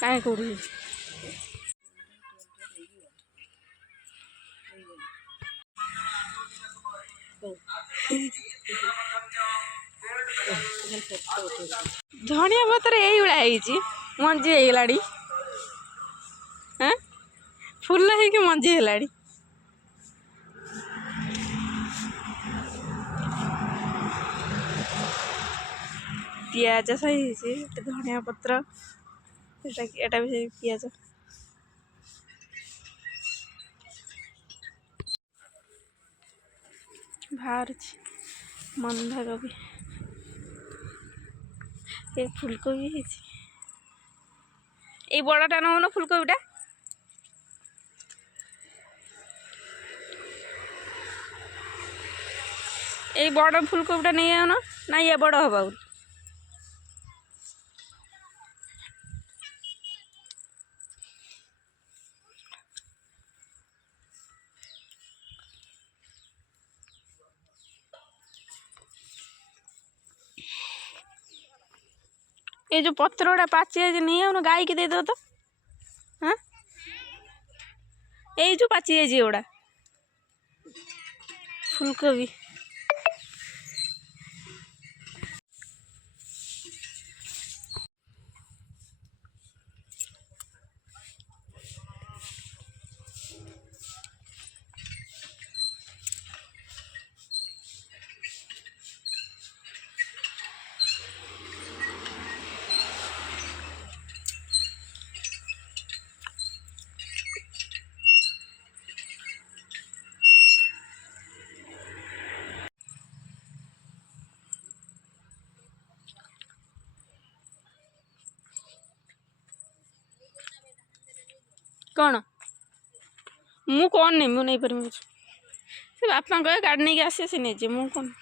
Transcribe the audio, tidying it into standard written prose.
काय करू धनिया पत्र यही मंजी है फुल है मंजी है पियाज सही धनिया पत्र एटा भी पियाज बाहर बंधाकोबी ये फुलकोबी ये बड़ाटा नौन फुलकोबीटा ये बड़ फुलकोबीटा नहीं आना ना ये बड़ हवा ये जो पत्र गुड़ा पाची है नहीं है गाय की दे दो तो हाँ ये जो पाची है गुड़ा फुलकोबी कौन मु कौन नहीं मु नहीं पारि से बापा कहे गाड़ी नहीं आसे से नहीं जे मु कौन